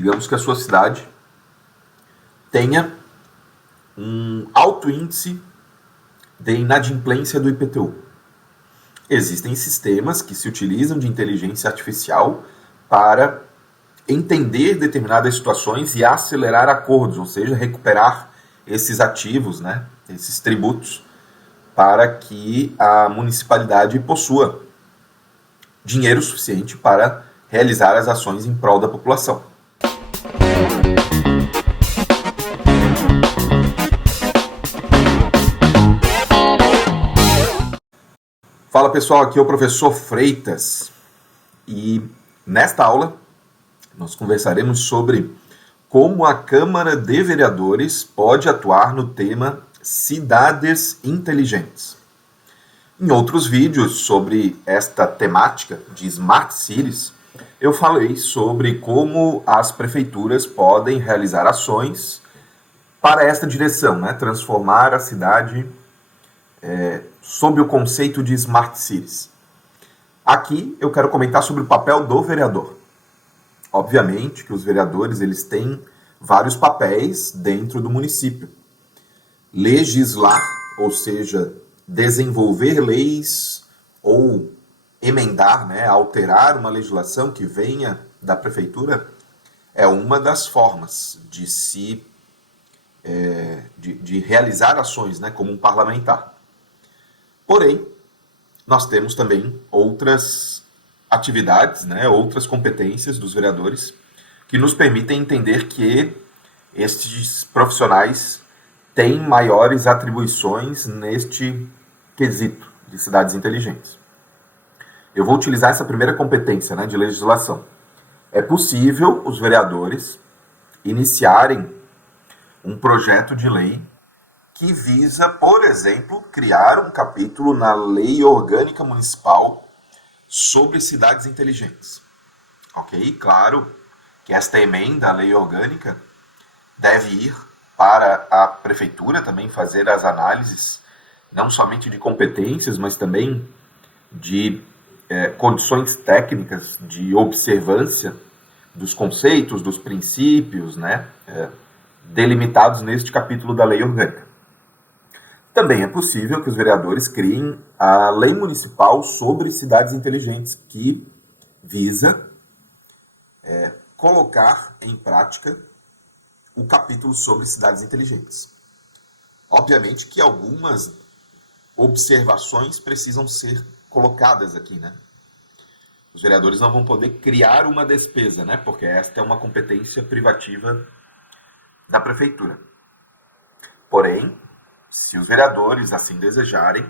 Digamos que a sua cidade tenha um alto índice de inadimplência do IPTU. Existem sistemas que se utilizam de inteligência artificial para entender determinadas situações e acelerar acordos, ou seja, recuperar esses ativos, né, esses tributos, para que a municipalidade possua dinheiro suficiente para realizar as ações em prol da população. Fala pessoal, aqui é o professor Freitas e nesta aula nós conversaremos sobre como a Câmara de Vereadores pode atuar no tema cidades inteligentes. Em outros vídeos sobre esta temática de Smart Cities, eu falei sobre como as prefeituras podem realizar ações para esta direção, né? Transformar a cidade sob o conceito de Smart Cities. Aqui eu quero comentar sobre o papel do vereador. Obviamente que os vereadores eles têm vários papéis dentro do município. Legislar, ou seja, desenvolver leis ou emendar, né, alterar uma legislação que venha da prefeitura, é uma das formas de de realizar ações, né, como um parlamentar. Porém, nós temos também outras atividades, né, outras competências dos vereadores que nos permitem entender que estes profissionais têm maiores atribuições neste quesito de cidades inteligentes. Eu vou utilizar essa primeira competência, né, de legislação. É possível os vereadores iniciarem um projeto de lei que visa, por exemplo, criar um capítulo na Lei Orgânica Municipal sobre cidades inteligentes. Ok? Claro que esta emenda à Lei Orgânica deve ir para a prefeitura também fazer as análises, não somente de competências, mas também de condições técnicas de observância dos conceitos, dos princípios, né, delimitados neste capítulo da Lei Orgânica. Também é possível que os vereadores criem a Lei Municipal sobre Cidades Inteligentes, que visa colocar em prática o capítulo sobre cidades inteligentes. Obviamente que algumas observações precisam ser colocadas aqui, né? Os vereadores não vão poder criar uma despesa, né? Porque esta é uma competência privativa da prefeitura. Porém, se os vereadores assim desejarem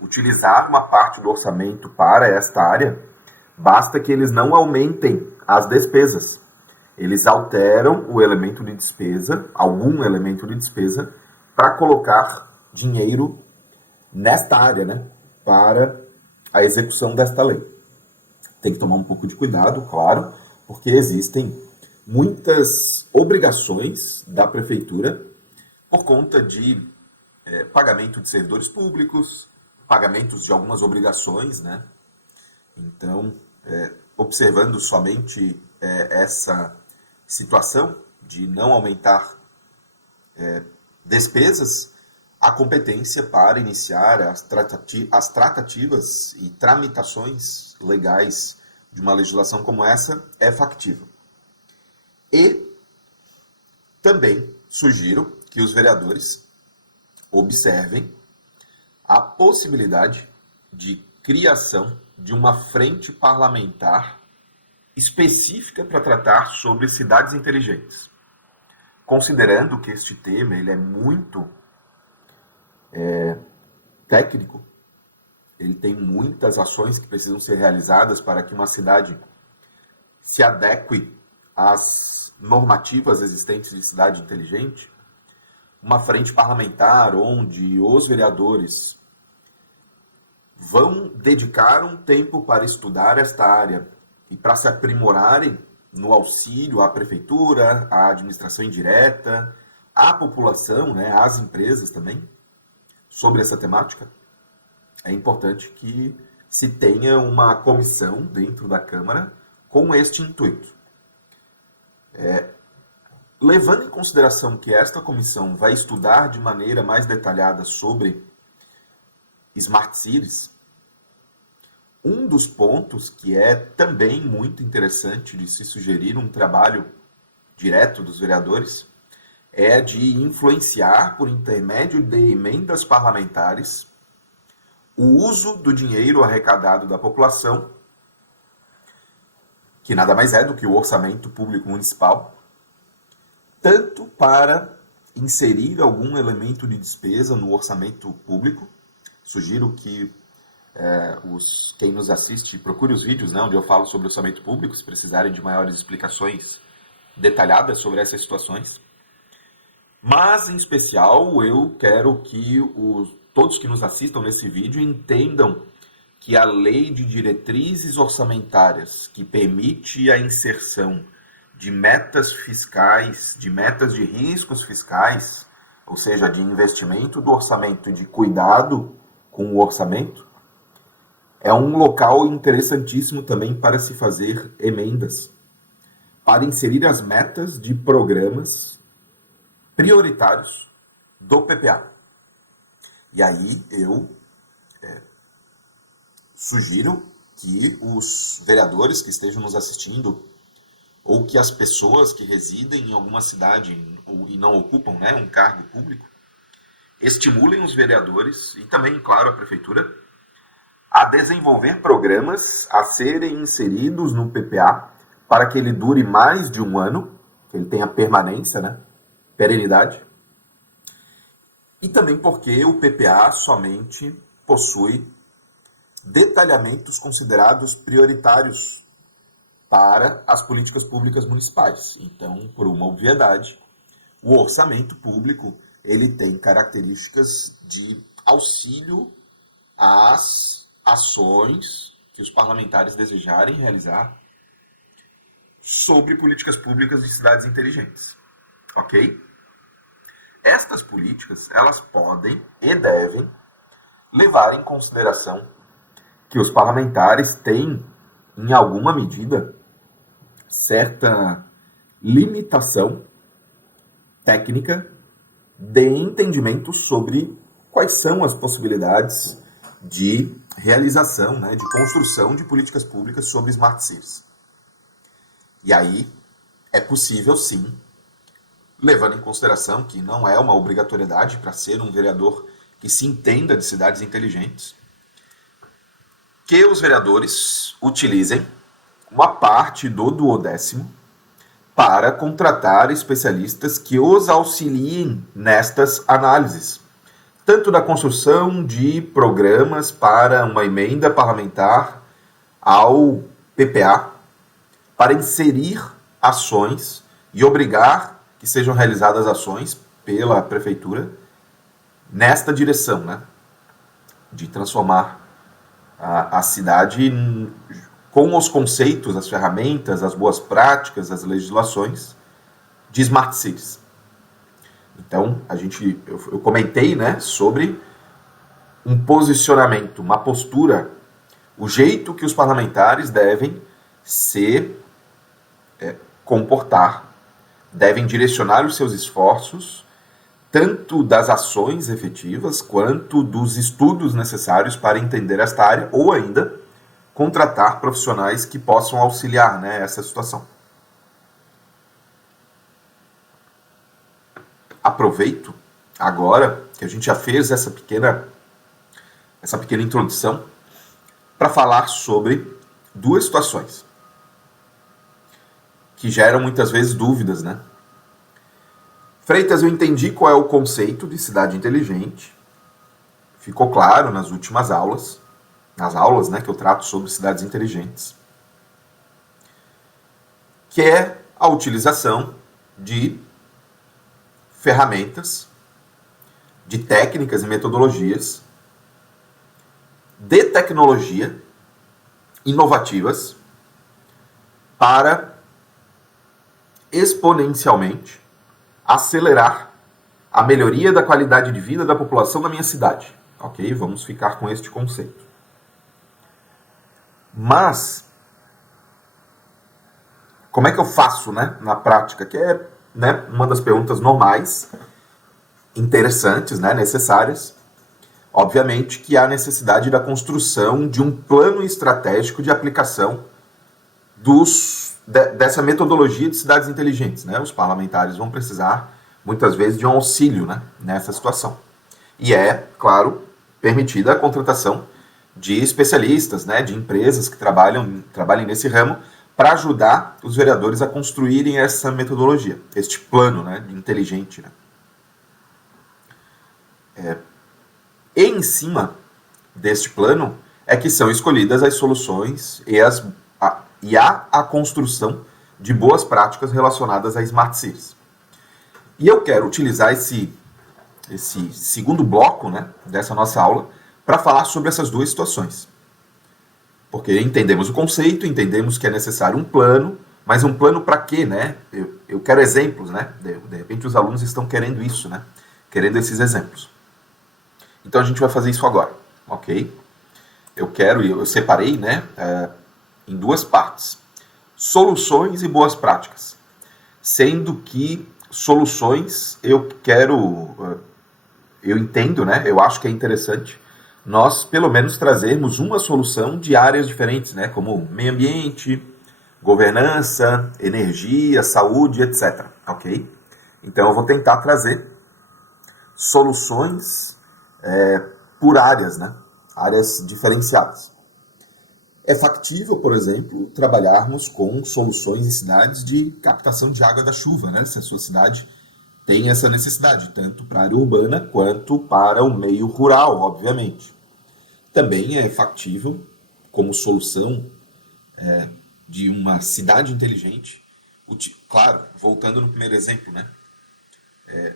utilizar uma parte do orçamento para esta área, basta que eles não aumentem as despesas. Eles alteram o elemento de despesa, algum elemento de despesa, para colocar dinheiro nesta área, né, para a execução desta lei. Tem que tomar um pouco de cuidado, claro, porque existem muitas obrigações da prefeitura por conta de pagamento de servidores públicos, pagamentos de algumas obrigações, né? Então, observando somente essa situação de não aumentar despesas, a competência para iniciar as tratativas e tramitações legais de uma legislação como essa é factível. E também sugiro que os vereadores observem a possibilidade de criação de uma frente parlamentar específica para tratar sobre cidades inteligentes. Considerando que este tema ele é muito técnico, ele tem muitas ações que precisam ser realizadas para que uma cidade se adeque às normativas existentes de cidade inteligente, uma frente parlamentar onde os vereadores vão dedicar um tempo para estudar esta área e para se aprimorarem no auxílio à prefeitura, à administração indireta, à população, né, às empresas também, sobre essa temática, é importante que se tenha uma comissão dentro da Câmara com este intuito. Levando em consideração que esta comissão vai estudar de maneira mais detalhada sobre Smart Cities, um dos pontos que é também muito interessante de se sugerir um trabalho direto dos vereadores é de influenciar, por intermédio de emendas parlamentares, o uso do dinheiro arrecadado da população, que nada mais é do que o orçamento público municipal, tanto para inserir algum elemento de despesa no orçamento público. Sugiro que quem nos assiste procure os vídeos, né, onde eu falo sobre orçamento público, se precisarem de maiores explicações detalhadas sobre essas situações. Mas, em especial, eu quero que todos que nos assistam nesse vídeo entendam que a lei de diretrizes orçamentárias, que permite a inserção de metas fiscais, de metas de riscos fiscais, ou seja, de investimento do orçamento e de cuidado com o orçamento, é um local interessantíssimo também para se fazer emendas, para inserir as metas de programas prioritários do PPA. E aí eu sugiro que os vereadores que estejam nos assistindo, ou que as pessoas que residem em alguma cidade e não ocupam, né, um cargo público, estimulem os vereadores e também, claro, a prefeitura a desenvolver programas a serem inseridos no PPA para que ele dure mais de um ano, que ele tenha permanência, né, perenidade, e também porque o PPA somente possui detalhamentos considerados prioritários para as políticas públicas municipais. Então, por uma obviedade, o orçamento público ele tem características de auxílio às ações que os parlamentares desejarem realizar sobre políticas públicas de cidades inteligentes. Ok? Estas políticas, elas podem e devem levar em consideração que os parlamentares têm, em alguma medida, certa limitação técnica de entendimento sobre quais são as possibilidades de realização, né, de construção de políticas públicas sobre Smart Cities. E aí é possível, sim, levando em consideração que não é uma obrigatoriedade para ser um vereador que se entenda de cidades inteligentes, que os vereadores utilizem uma parte do 12º para contratar especialistas que os auxiliem nestas análises, tanto da construção de programas para uma emenda parlamentar ao PPA, para inserir ações e obrigar que sejam realizadas ações pela prefeitura nesta direção, né, de transformar a cidade com os conceitos, as ferramentas, as boas práticas, as legislações de Smart Cities. Então, eu comentei, né, sobre um posicionamento, uma postura, o jeito que os parlamentares devem se comportar, devem direcionar os seus esforços, tanto das ações efetivas, quanto dos estudos necessários para entender esta área, ou ainda contratar profissionais que possam auxiliar, né, essa situação. Aproveito agora que a gente já fez essa pequena introdução para falar sobre duas situações que geram muitas vezes dúvidas, né? Freitas, eu entendi qual é o conceito de cidade inteligente, ficou claro nas últimas aulas, nas aulas, né, que eu trato sobre cidades inteligentes, que é a utilização de ferramentas, de técnicas e metodologias de tecnologia inovativas para exponencialmente acelerar a melhoria da qualidade de vida da população da minha cidade. Ok? Vamos ficar com este conceito. Mas, como é que eu faço, né, na prática? Que é, né, uma das perguntas normais, interessantes, né, necessárias. Obviamente que há necessidade da construção de um plano estratégico de aplicação dessa metodologia de cidades inteligentes. Né? Os parlamentares vão precisar, muitas vezes, de um auxílio, né, nessa situação. E é, claro, permitida a contratação de especialistas, né, de empresas que trabalhem nesse ramo, para ajudar os vereadores a construírem essa metodologia, este plano, né, inteligente. Né? E em cima deste plano é que são escolhidas as soluções e há a construção de boas práticas relacionadas a Smart Cities. E eu quero utilizar esse segundo bloco, né, dessa nossa aula para falar sobre essas duas situações. Porque entendemos o conceito, entendemos que é necessário um plano, mas um plano para quê, né? Eu quero exemplos, né? De repente os alunos estão querendo isso, né? Querendo esses exemplos. Então a gente vai fazer isso agora, ok? Eu separei, né, em duas partes. Soluções e boas práticas. Sendo que soluções eu entendo, né, eu acho que é interessante nós, pelo menos, trazermos uma solução de áreas diferentes, né, como meio ambiente, governança, energia, saúde, etc. Ok? Então eu vou tentar trazer soluções por áreas, né, áreas diferenciadas. É factível, por exemplo, trabalharmos com soluções em cidades de captação de água da chuva, né, se a sua cidade tem essa necessidade, tanto para a área urbana quanto para o meio rural, obviamente. Também é factível, como solução de uma cidade inteligente, claro, voltando no primeiro exemplo, né?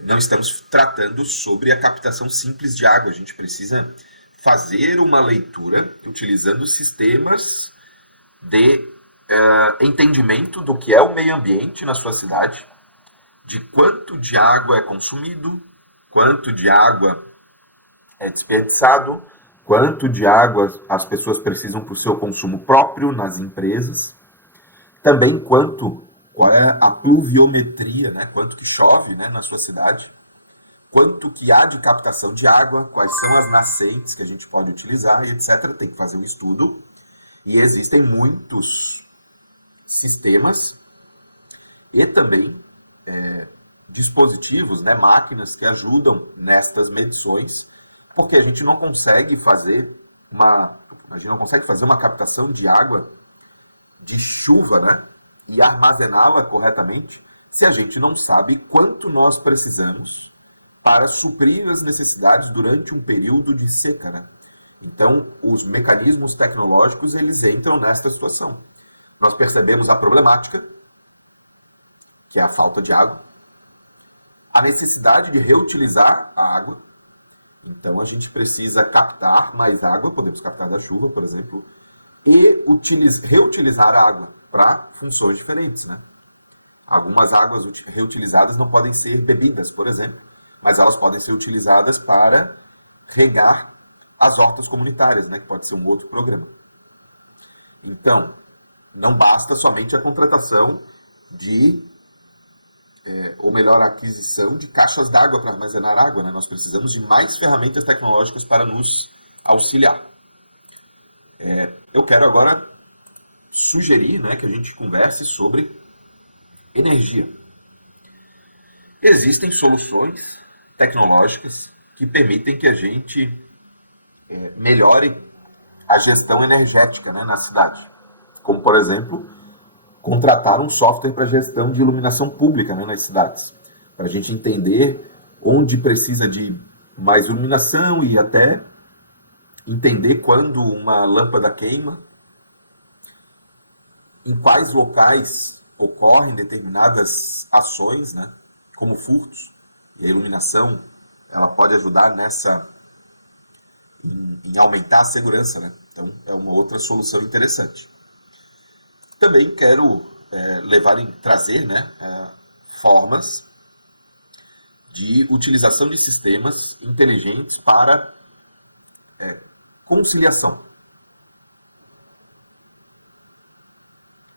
Não estamos tratando sobre a captação simples de água, a gente precisa fazer uma leitura utilizando sistemas de entendimento do que é o meio ambiente na sua cidade, de quanto de água é consumido, quanto de água é desperdiçado, quanto de água as pessoas precisam para o seu consumo próprio nas empresas, também qual é a pluviometria, né, quanto que chove, né, na sua cidade, quanto que há de captação de água, quais são as nascentes que a gente pode utilizar, e etc. Tem que fazer um estudo, e existem muitos sistemas e também dispositivos, né, máquinas que ajudam nestas medições, porque a gente não consegue fazer uma captação de água de chuva, né, e armazená-la corretamente se a gente não sabe quanto nós precisamos para suprir as necessidades durante um período de seca, né? Então, os mecanismos tecnológicos, eles entram nesta situação. Nós percebemos a problemática, que é a falta de água, a necessidade de reutilizar a água. Então a gente precisa captar mais água, podemos captar da chuva, por exemplo, e reutilizar a água para funções diferentes, né? Algumas águas reutilizadas não podem ser bebidas, por exemplo, mas elas podem ser utilizadas para regar as hortas comunitárias, né? Que pode ser um outro programa. Então, não basta somente a contratação ou melhor, a aquisição de caixas d'água para armazenar água, né? Nós precisamos de mais ferramentas tecnológicas para nos auxiliar. Eu quero agora sugerir, né, que a gente converse sobre energia. Existem soluções tecnológicas que permitem que a gente melhore a gestão energética, né, na cidade. Como, por exemplo, contratar um software para gestão de iluminação pública, né, nas cidades, para a gente entender onde precisa de mais iluminação e até entender quando uma lâmpada queima, em quais locais ocorrem determinadas ações, né, como furtos, e a iluminação ela pode ajudar em aumentar a segurança, né? Então é uma outra solução interessante. Também quero trazer, né, formas de utilização de sistemas inteligentes para conciliação.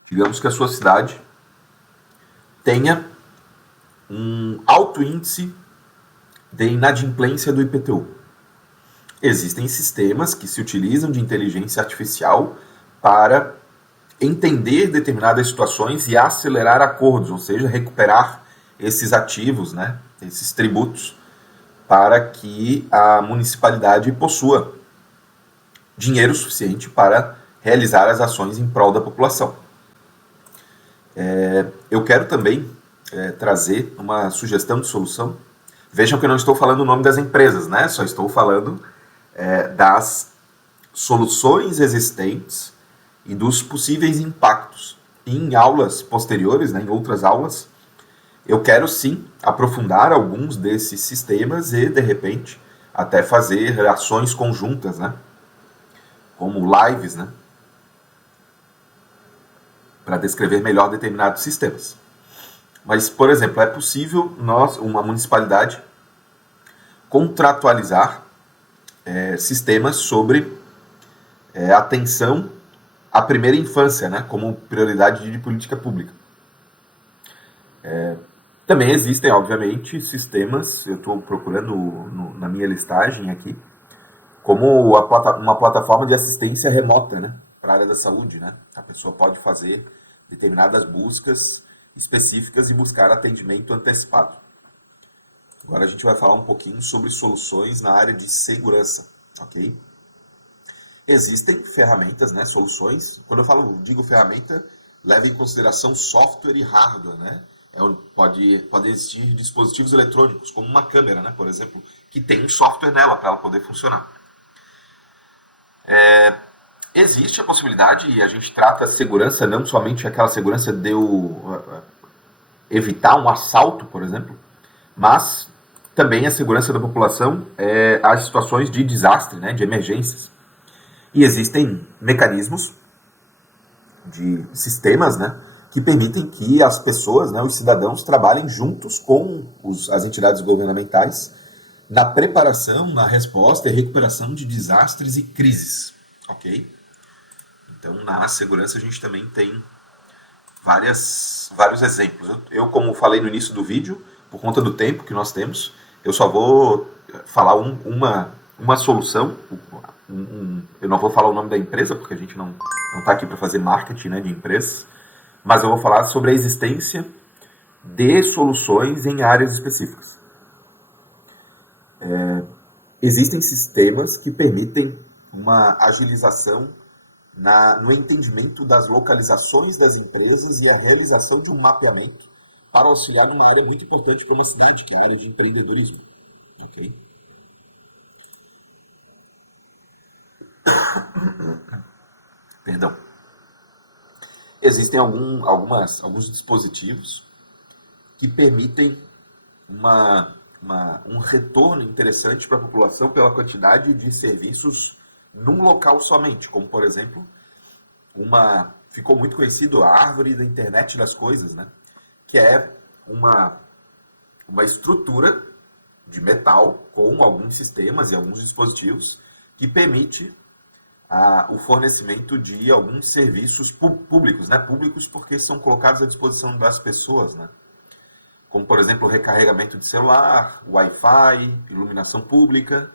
Digamos que a sua cidade tenha um alto índice de inadimplência do IPTU. Existem sistemas que se utilizam de inteligência artificial para entender determinadas situações e acelerar acordos, ou seja, recuperar esses ativos, né, esses tributos, para que a municipalidade possua dinheiro suficiente para realizar as ações em prol da população. Eu quero também trazer uma sugestão de solução. Vejam que eu não estou falando o nome das empresas, né? Só estou falando das soluções existentes e dos possíveis impactos. Em aulas posteriores, né, em outras aulas, eu quero sim aprofundar alguns desses sistemas e, de repente, até fazer ações conjuntas, né? Como lives, né? Para descrever melhor determinados sistemas. Mas, por exemplo, é possível uma municipalidade, contratualizar sistemas sobre atenção à primeira infância, né, como prioridade de política pública. Também existem, obviamente, sistemas, eu estou procurando na minha listagem aqui, como uma plataforma de assistência remota, né, para a área da saúde, né? A pessoa pode fazer determinadas buscas específicas e buscar atendimento antecipado. Agora a gente vai falar um pouquinho sobre soluções na área de segurança, ok? Existem ferramentas, né, soluções. Quando eu digo ferramenta, leve em consideração software e hardware, né? Podem existir dispositivos eletrônicos, como uma câmera, né, por exemplo, que tem um software nela para ela poder funcionar. Existe a possibilidade, e a gente trata a segurança não somente aquela segurança de evitar um assalto, por exemplo, mas também a segurança da população às situações de desastre, né, de emergências. E existem mecanismos de sistemas, né, que permitem que as pessoas, né, os cidadãos, trabalhem juntos com as entidades governamentais na preparação, na resposta e recuperação de desastres e crises, ok? Então, na segurança a gente também tem vários exemplos. Eu, como falei no início do vídeo, por conta do tempo que nós temos, eu só vou falar uma solução. Eu não vou falar o nome da empresa, porque a gente não está aqui para fazer marketing, né, de empresas, mas eu vou falar sobre a existência de soluções em áreas específicas. Existem sistemas que permitem uma agilização no entendimento das localizações das empresas e a realização de um mapeamento para auxiliar numa área muito importante para uma cidade, que é a área de empreendedorismo. Ok? Perdão. Existem alguns dispositivos que permitem um retorno interessante para a população pela quantidade de serviços num local somente, como, por exemplo, ficou muito conhecido a árvore da internet das coisas, né? Que é uma estrutura de metal com alguns sistemas e alguns dispositivos que permite o fornecimento de alguns serviços públicos, né? Públicos porque são colocados à disposição das pessoas, né? Como, por exemplo, o recarregamento de celular, Wi-Fi, iluminação pública,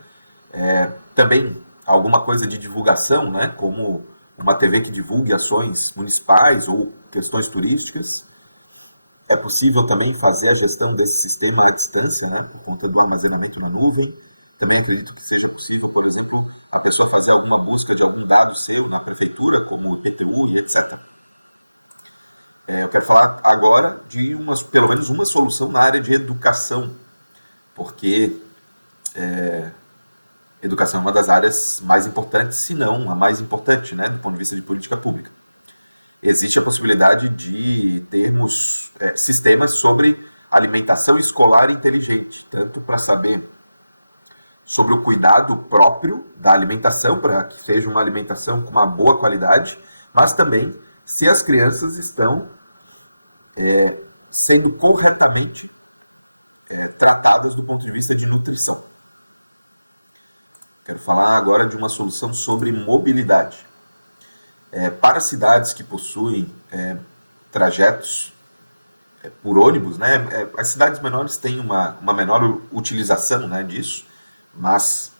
também alguma coisa de divulgação, né? Como uma TV que divulgue ações municipais ou questões turísticas. É possível também fazer a gestão desse sistema à distância, né? Por conta do armazenamento na nuvem. Também acredito que seja possível, por exemplo, a pessoa fazer alguma busca de algum dado seu na prefeitura, como o IPTU e etc. Eu quero falar agora de pelo menos uma solução na área de educação, porque educação é uma das áreas mais importantes, se não a mais importante, né, do ponto de vista de política pública. Existe a possibilidade de termos sistemas sobre alimentação escolar inteligente, tanto para saber sobre o cuidado próprio da alimentação, para que seja uma alimentação com uma boa qualidade, mas também se as crianças estão sendo corretamente tratadas do ponto de vista de nutrição. Quero falar agora de uma solução sobre mobilidade. Para cidades que possuem trajetos por ônibus, né? As cidades menores têm uma menor utilização, né, disso, mas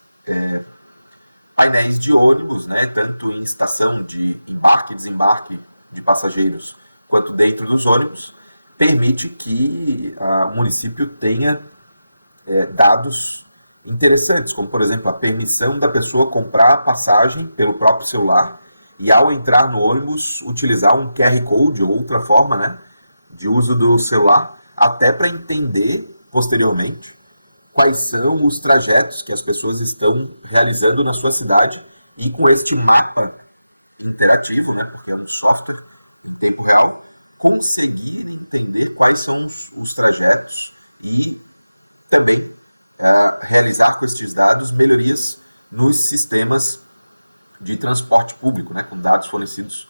painéis de ônibus, né, tanto em estação de embarque e desembarque de passageiros, quanto dentro dos ônibus, permite que o município tenha dados interessantes, como, por exemplo, a permissão da pessoa comprar a passagem pelo próprio celular e, ao entrar no ônibus, utilizar um QR Code ou outra forma, né, de uso do celular, até para entender, posteriormente, quais são os trajetos que as pessoas estão realizando na sua cidade, e com este mapa interativo, né, porque é um software em tempo real, conseguir entender quais são os trajetos e também realizar com estes dados melhorias nos sistemas de transporte público, né, com dados fornecidos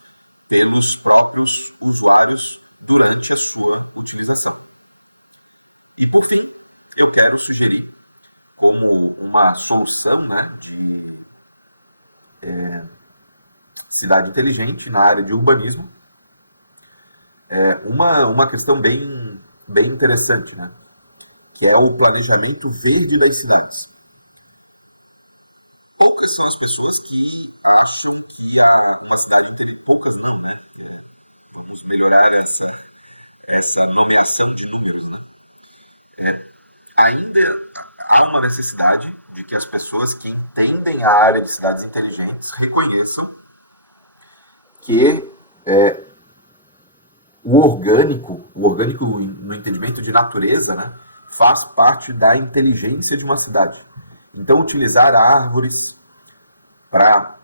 pelos próprios usuários durante a sua utilização. E por fim, eu quero sugerir como uma solução, né, de cidade inteligente na área de urbanismo, uma questão bem interessante, né, que é o planejamento verde das cidades. Poucas são as pessoas que acham que uma cidade inteligente... Poucas não, né? Vamos melhorar essa nomeação de números, né? Ainda há uma necessidade de que as pessoas que entendem a área de cidades inteligentes reconheçam que o orgânico no entendimento de natureza, né, faz parte da inteligência de uma cidade. Então, utilizar árvores para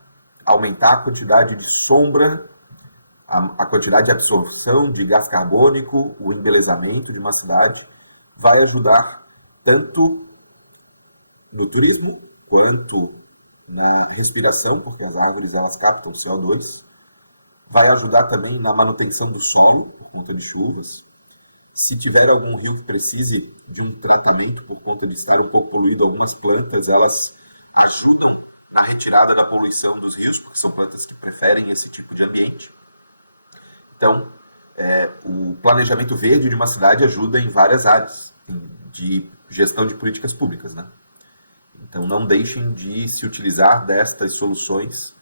aumentar a quantidade de sombra, a quantidade de absorção de gás carbônico, o embelezamento de uma cidade, vai ajudar tanto no turismo quanto na respiração, porque as árvores elas captam CO2, vai ajudar também na manutenção do solo, por conta de chuvas. Se tiver algum rio que precise de um tratamento por conta de estar um pouco poluído, algumas plantas elas ajudam na retirada da poluição dos rios, porque são plantas que preferem esse tipo de ambiente. Então, o planejamento verde de uma cidade ajuda em várias áreas de gestão de políticas públicas, né? Então, não deixem de se utilizar destas soluções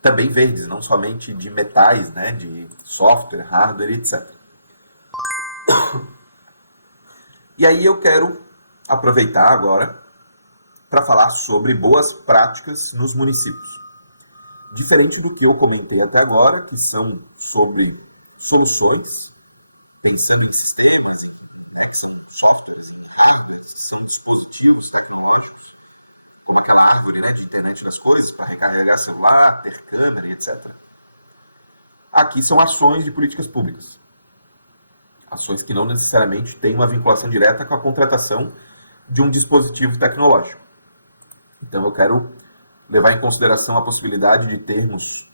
também verdes, não somente de metais, né, de software, hardware, etc. E aí eu quero aproveitar agora para falar sobre boas práticas nos municípios. Diferente do que eu comentei até agora, que são sobre soluções, pensando em sistemas, né, que são softwares, em hardwares, que são dispositivos tecnológicos, como aquela árvore, né, de internet das coisas, para recarregar celular, ter câmera e etc. Aqui são ações de políticas públicas. Ações que não necessariamente têm uma vinculação direta com a contratação de um dispositivo tecnológico. Então eu quero levar em consideração a possibilidade de termos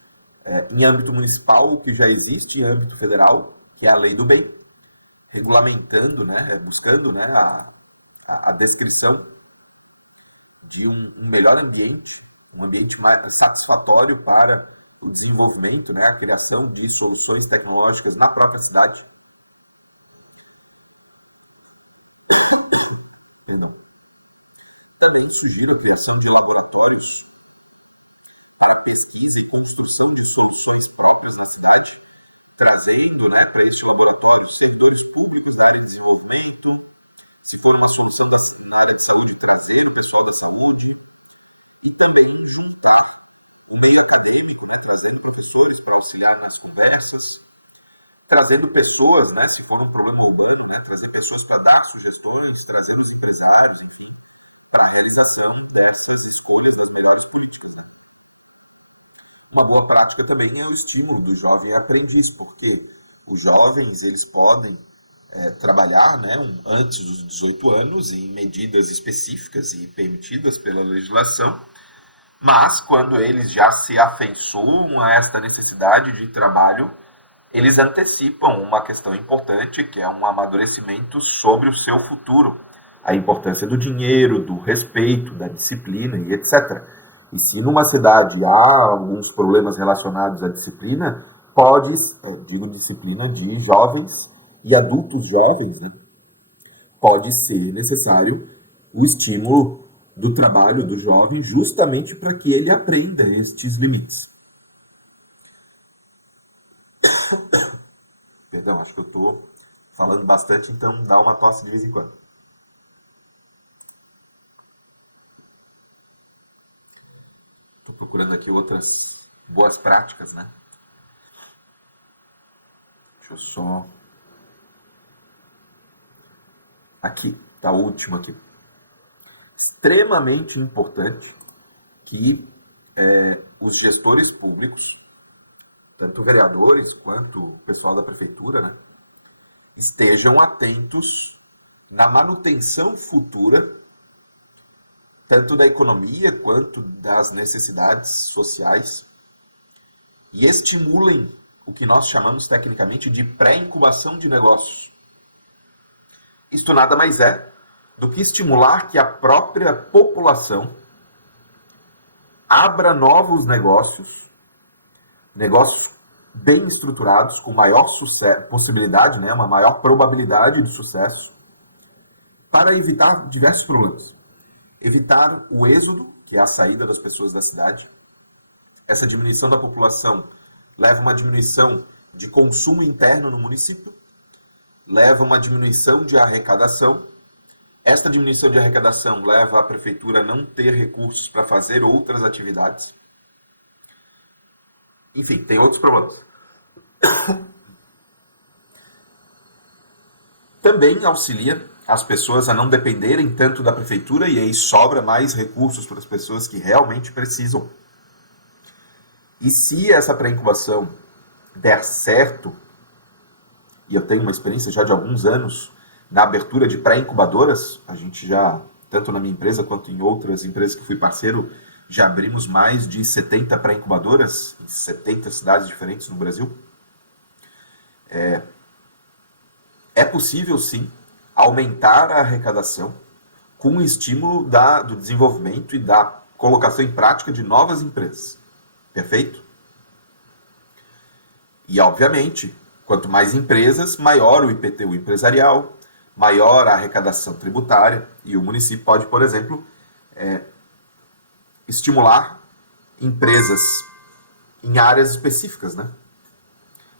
em âmbito municipal o que já existe em âmbito federal, que é a Lei do Bem, regulamentando, né, buscando, né, a descrição de um melhor ambiente, um ambiente mais satisfatório para o desenvolvimento, né, a criação de soluções tecnológicas na própria cidade. Perdão. Também sugiro a criação de laboratórios para pesquisa e construção de soluções próprias na cidade, trazendo, né, para este laboratório servidores públicos da área de desenvolvimento, se for uma solução na área de saúde, trazer o pessoal da saúde, e também juntar o meio acadêmico, né, trazendo professores para auxiliar nas conversas, trazendo pessoas, né, se for um problema urbano, né, trazer pessoas para dar sugestões, trazer os empresários, enfim, para a realização dessas escolhas das melhores políticas, né. Uma boa prática também é o estímulo do jovem aprendiz, porque os jovens eles podem trabalhar, né, antes dos 18 anos em medidas específicas e permitidas pela legislação, mas quando eles já se afeiçoam a esta necessidade de trabalho, eles antecipam uma questão importante, que é um amadurecimento sobre o seu futuro, a importância do dinheiro, do respeito, da disciplina e etc. E se numa cidade há alguns problemas relacionados à disciplina, digo disciplina de jovens, e adultos jovens, né, pode ser necessário o estímulo do trabalho do jovem justamente para que ele aprenda estes limites. Perdão, acho que eu estou falando bastante, então dá uma tosse de vez em quando. Estou procurando aqui outras boas práticas, né? Deixa eu só... Aqui, tá o último aqui. Extremamente importante que os gestores públicos, tanto vereadores quanto o pessoal da prefeitura, né, estejam atentos na manutenção futura tanto da economia quanto das necessidades sociais e estimulem o que nós chamamos tecnicamente de pré-incubação de negócios. Isto nada mais é do que estimular que a própria população abra novos negócios, negócios bem estruturados, com maior possibilidade, né, uma maior probabilidade de sucesso, para evitar diversos problemas. Evitar o êxodo, que é a saída das pessoas da cidade. Essa diminuição da população leva a uma diminuição de consumo interno no município, leva a uma diminuição de arrecadação. Esta diminuição de arrecadação leva a prefeitura a não ter recursos para fazer outras atividades. Enfim, tem outros problemas. Também auxilia as pessoas a não dependerem tanto da prefeitura e aí sobra mais recursos para as pessoas que realmente precisam. E se essa pré-incubação der certo, e eu tenho uma experiência já de alguns anos na abertura de pré-incubadoras, a gente já, tanto na minha empresa quanto em outras empresas que fui parceiro, já abrimos mais de 70 pré-incubadoras em 70 cidades diferentes no Brasil. É possível, sim, aumentar a arrecadação com o estímulo do desenvolvimento e da colocação em prática de novas empresas. Perfeito? E, obviamente, quanto mais empresas, maior o IPTU empresarial, maior a arrecadação tributária, e o município pode, por exemplo, estimular empresas em áreas específicas, né?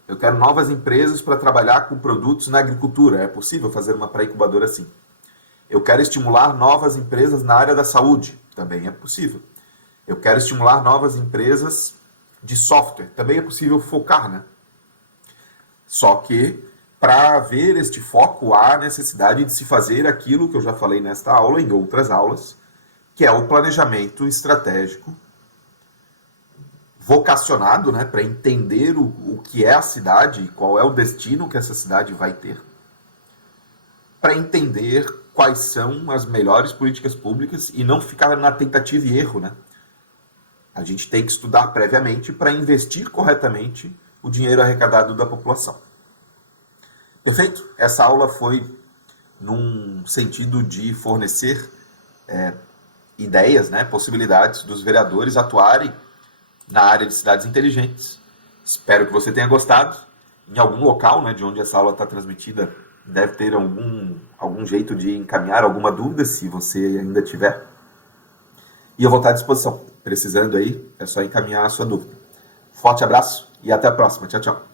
Eu quero novas empresas para trabalhar com produtos na agricultura. É possível fazer uma pré-incubadora assim. Eu quero estimular novas empresas na área da saúde. Também é possível. Eu quero estimular novas empresas de software. Também é possível focar, né? Só que, para haver este foco, há necessidade de se fazer aquilo que eu já falei nesta aula e em outras aulas, que é o planejamento estratégico vocacionado, né, para entender o que é a cidade, qual é o destino que essa cidade vai ter, para entender quais são as melhores políticas públicas e não ficar na tentativa e erro, né? A gente tem que estudar previamente para investir corretamente o dinheiro arrecadado da população. Perfeito? Essa aula foi num sentido de fornecer ideias, né, possibilidades dos vereadores atuarem na área de cidades inteligentes. Espero que você tenha gostado. Em algum local, né, de onde essa aula está transmitida, deve ter algum jeito de encaminhar alguma dúvida, se você ainda tiver. E eu vou estar à disposição. Precisando aí, é só encaminhar a sua dúvida. Forte abraço e até a próxima. Tchau, tchau.